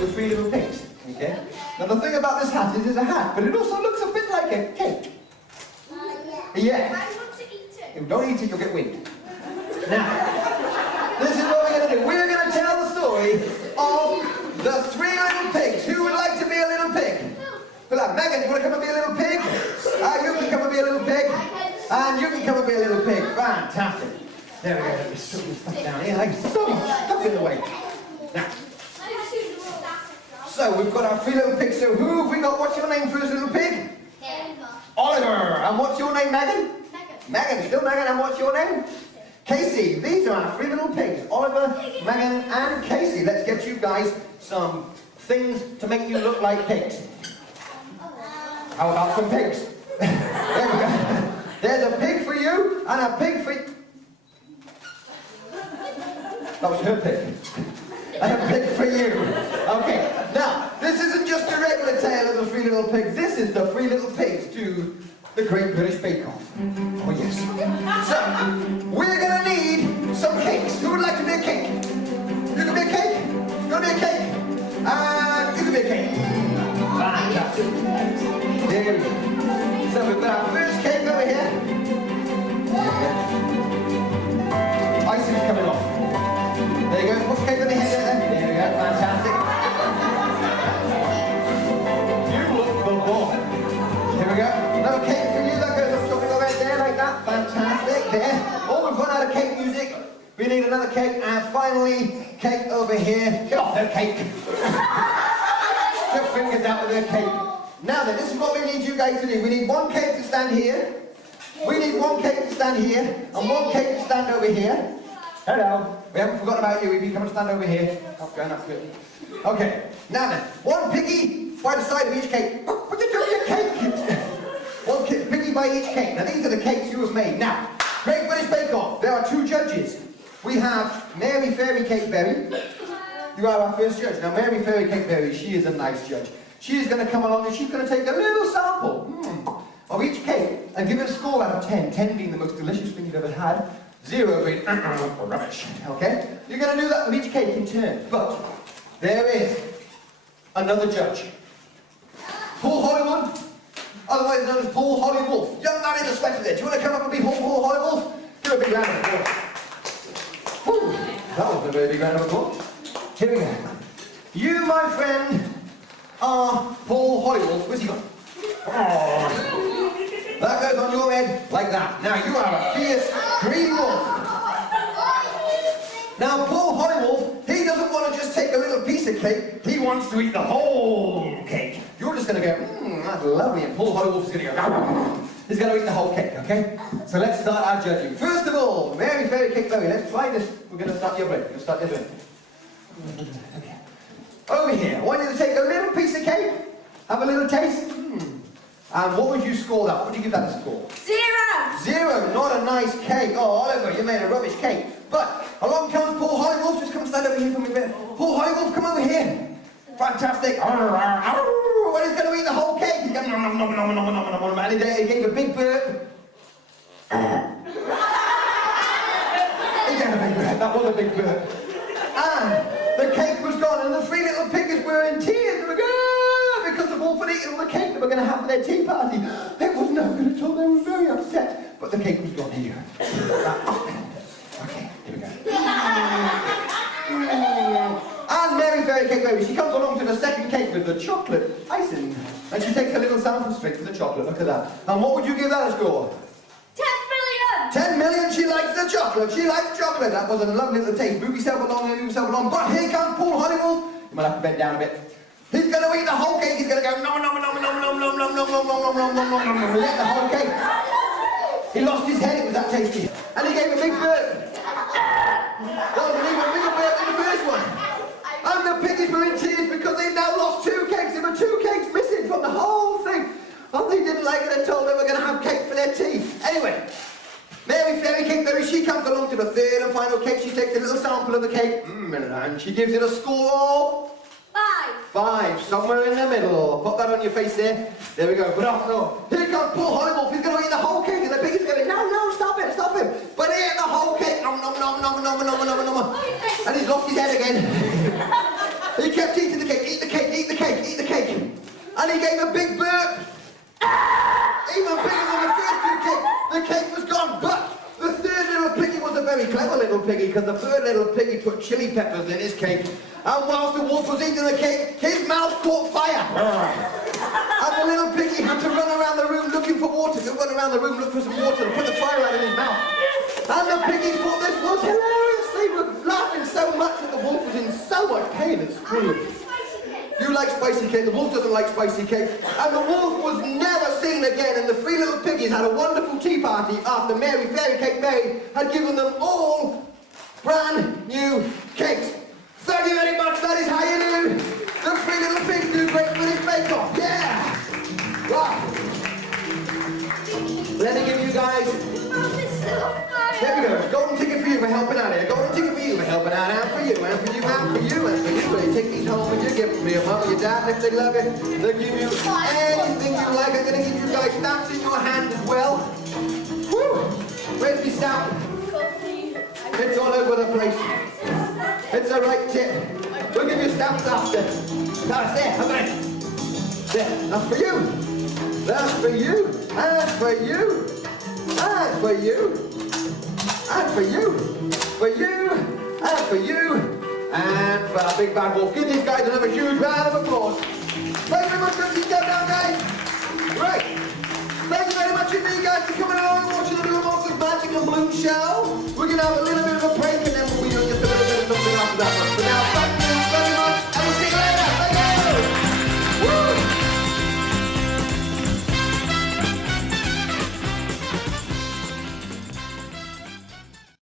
with the three little pigs. Okay? Now the thing about this hat is it's a hat, but it also looks a bit like a cake. Yeah. I want to eat it. If you don't eat it, you'll get wind. Now, this is what we're going to do. We're going to tell the story of the three little pigs. Who would like to be a little pig? Megan, you want to come and be a little pig? You can come and be a little pig. And you can come and be a little pig. Fantastic. There we go. Let me shove this stuff down here. Like so much stuff in the way. Now, so we've got our three little pigs. So who have we got? What's your name, first little pig? Oliver. And what's your name, Megan? Megan. Still Megan. And what's your name? Casey. These are our three little pigs. Oliver, Megan, and Casey. Let's get you guys some things to make you look like pigs. How about some pigs? There we go. There's a pig for you and a pig for you. That was her pig. And a pig for you. Okay, now, this isn't just a regular tale of the three little pigs. This is the three little pigs to the Great British Bake Off. Oh, yes. So, we're going to need some cakes. Who would like to be a cake? You can be a cake? You want to be a cake? And you can be a cake. Fantastic. There we go. So we've got our first cake over here. Icing's coming off. There you go. Put the cake on the head there. There we go. Fantastic. You look the boy. Here we go. Another cake for you. That goes up something over there like that. Fantastic. There. Oh, we've run out of cake music. We need another cake. And finally, cake over here. Get off that cake. Your fingers out with their cake. Now then, this is what we need you guys to do. We need one cake to stand here. We need one cake to stand here. And one cake to stand over here. Hello. We haven't forgotten about you. If you come and stand over here. That's going, that's good. Okay. Now then, one piggy by the side of each cake. What are you doing with your cake? One piggy by each cake. Now these are the cakes you have made. Now, Great British Bake Off. There are two judges. We have Mary Fairy Cake Berry. You are our first judge. Now, Mary Fairy Cake Berry, she is a nice judge. She is going to come along and she's going to take a little sample of each cake and give it a score out of 10. 10 being the most delicious thing you've ever had. 0 being rubbish. Okay? You're going to do that with each cake in turn. But there is another judge. Paul Hollywood, otherwise known as Paul Hollywolf. Young man in the sweater there. Do you want to come up and be Paul Hollywolf? Give a big round of applause. Whew, that was a very big round of applause. Here we go. You, my friend, are Paul Hollywolf. Where's he gone? Oh. That goes on your head like that. Now, you are a fierce green wolf. Now, Paul Hollywolf, he doesn't want to just take a little piece of cake. He wants to eat the whole cake. You're just going to go, that's lovely. And Paul Hollywolf is going to go, he's going to eat the whole cake, okay? So let's start our judging. First of all, Mary Fairy Cake Berry. Let's try this. We're going to start your break. We're going to start your break. Okay. Over here, I want you to take a little piece of cake, have a little taste. And what would you score that? What would you give that a score? 0. 0, not a nice cake. Oh, Oliver, you made a rubbish cake. But along comes Paul Hollywolf. Just come stand over here for me a minute. Paul Hollywolf, come over here. Fantastic. Well, he's going to eat the whole cake. He's going to and he gave a big burp. He gave a big burp. That was a big burp. And the cake was gone, and the three little piggies were in tears. They were going, because the wolf had eaten all the cake they were going to have for their tea party. It was no good at all. They were very upset. But the cake was gone. Here you go. Okay, here we go. And Mary Fairy Cake Berry, she comes along to the second cake with the chocolate icing. And she takes a little sample straight for the chocolate. Look at that. And what would you give that a score? 10 million, she likes the chocolate. She likes chocolate. That was a lovely little taste. Move yourself along, move yourself along. But here comes Paul Hollywolf. You might have to bend down a bit. He's going to eat the whole cake. He's going to go nom nom nom nom nom nom nom nom nom nom nom nom nom nom nom. He ate the whole cake. He lost his head. It was that tasty. And he gave a big burp. That was an even bigger burp than the first one. And the piggies were in tears because they've now lost 2 cakes. There were 2 cakes missing from the whole thing. And they didn't like it at all. They were going to have cake for their tea. Anyway. Mary Fairy Cake Berry, she comes along to the third and final cake. She takes a little sample of the cake, and she gives it a score of 5, somewhere in the middle. Put that on your face there. There we go. But no. Here comes Paul Hollywolf. He's going to eat the whole cake, and the pig is going, no, stop him. But he ate the whole cake. Nom nom nom nom nom nom nom nom nom. And he's lost his head again. He kept eating the cake, eat the cake, eat the cake, eat the cake. And he gave a big burp. Even bigger than the first two cakes. The cake was gone, but the third little piggy was a very clever little piggy, because the third little piggy put chili peppers in his cake. And whilst the wolf was eating the cake, his mouth caught fire. And the little piggy had to run around the room looking for water, to run around the room, look for some water, and put the fire out in his mouth. And the piggies thought this was hilarious. They were laughing so much that the wolf was in so much pain and screaming. You like spicy cake, the wolf doesn't like spicy cake. And the wolf was never seen again, and the three little piggies had a wonderful tea party after Mary, Fairy Cake Mary, had given them all brand new cakes. Thank you very much, that is how you do. The three little pigs do great for this bake-off, yeah! Right. Let me give you guys, there we go, golden ticket for you for helping out here, golden ticket for you for helping out, and for you, and for you, and for you, and for you. Well, you take these home with you, give them to your mum, your dad, and if they love it, they'll give you anything you like. I'm going to give you guys stamps in your hand as well. Woo! Where's my stamp? It's all over the place. It's the right tip. We'll give you stamps after. That's there, okay. There, that's for you. That's for you. And for you. And for you. And for you. For you. And for you. And for our big bad wolf. Give these guys another huge round of applause. Thank you very much for sitting down, guys. Right. Thank you very much indeed, guys, for coming along and watching the Little Monsters Magic and Balloon Show. We're going to have a little bit of a break.